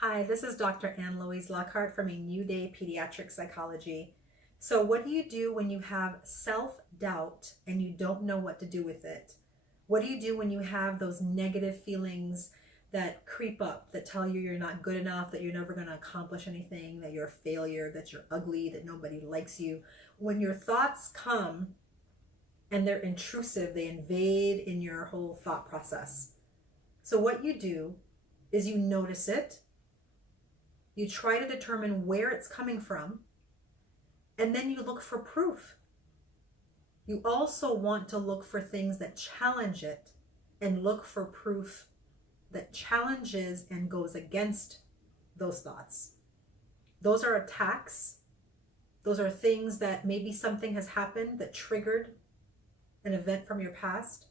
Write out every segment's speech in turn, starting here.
Hi, this is Dr. Ann-Louise Lockhart from A New Day Pediatric Psychology. So what do you do when you have self-doubt and you don't know what to do with it? What do you do when you have those negative feelings that creep up, that tell you you're not good enough, that you're never going to accomplish anything, that you're a failure, that you're ugly, that nobody likes you? When your thoughts come and they're intrusive, they invade in your whole thought process. So what you do is you notice it. You try to determine where it's coming from, and then you look for proof. You also want to look for things that challenge it and look for proof that challenges and goes against those thoughts. Those are attacks. Those are things that maybe something has happened that triggered an event from your past.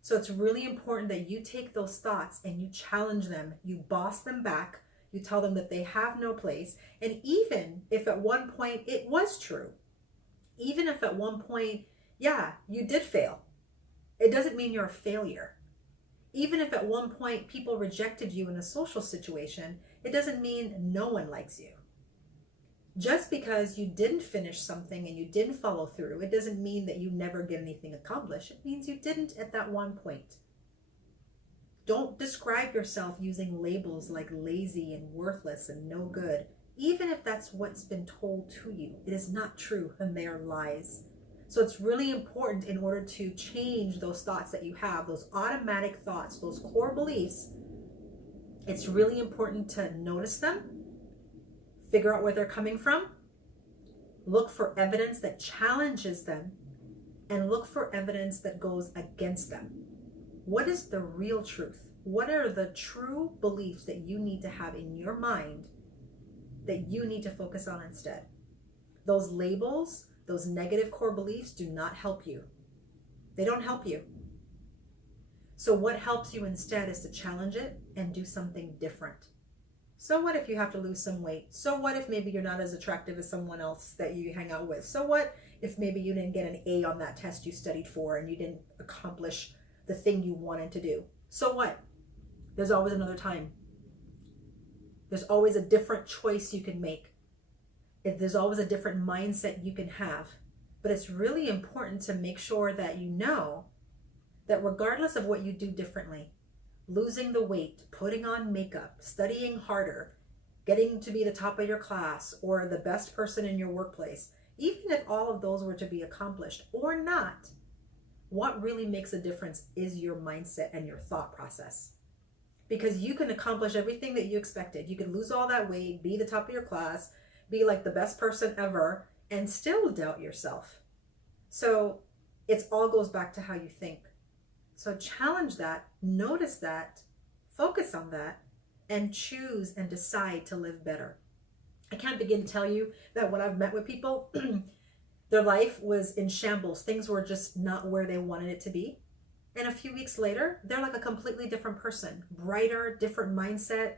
So it's really important that you take those thoughts and you challenge them. You boss them back. You tell them that they have no place. And even if at one point it was true, even if at one point, yeah, you did fail, it doesn't mean you're a failure. Even if at one point people rejected you in a social situation, it doesn't mean no one likes you. Just because you didn't finish something and you didn't follow through, it doesn't mean that you never get anything accomplished. It means you didn't at that one point. Don't describe yourself using labels like lazy and worthless and no good, even if that's what's been told to you. It is not true, and they are lies. So it's really important, in order to change those thoughts that you have, those automatic thoughts, those core beliefs, it's really important to notice them, figure out where they're coming from, look for evidence that challenges them, and look for evidence that goes against them. What is the real truth? What are the true beliefs that you need to have in your mind that you need to focus on instead? Those labels, those negative core beliefs do not help you. They don't help you. So what helps you instead is to challenge it and do something different. So what if you have to lose some weight? So what if maybe you're not as attractive as someone else that you hang out with? So what if maybe you didn't get an A on that test you studied for and you didn't accomplish the thing you wanted to do? So what? There's always another time. There's always a different choice you can make. There's always a different mindset you can have. But it's really important to make sure that you know that regardless of what you do differently, losing the weight, putting on makeup, studying harder, getting to be the top of your class or the best person in your workplace, even if all of those were to be accomplished or not, what really makes a difference is your mindset and your thought process. Because you can accomplish everything that you expected. You can lose all that weight, be the top of your class, be like the best person ever, and still doubt yourself. So it all goes back to how you think. So challenge that, notice that, focus on that, and choose and decide to live better. I can't begin to tell you that when I've met with people, their life was in shambles. Things were just not where they wanted it to be. And a few weeks later, they're like a completely different person, brighter, different mindset,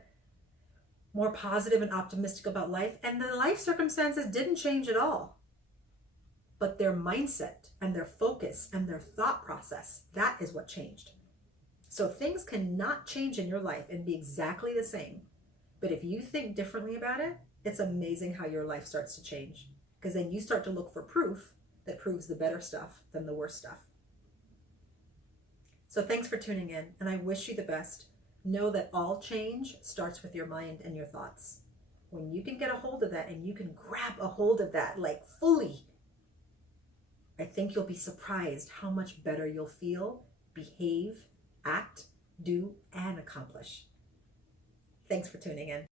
more positive and optimistic about life. And the life circumstances didn't change at all. But their mindset and their focus and their thought process, that is what changed. So things cannot change in your life and be exactly the same. But if you think differently about it, it's amazing how your life starts to change. Because then you start to look for proof that proves the better stuff than the worst stuff. So thanks for tuning in, and I wish you the best. Know that all change starts with your mind and your thoughts. When you can get a hold of that and you can grab a hold of that like fully, I think you'll be surprised how much better you'll feel, behave, act, do, and accomplish. Thanks for tuning in.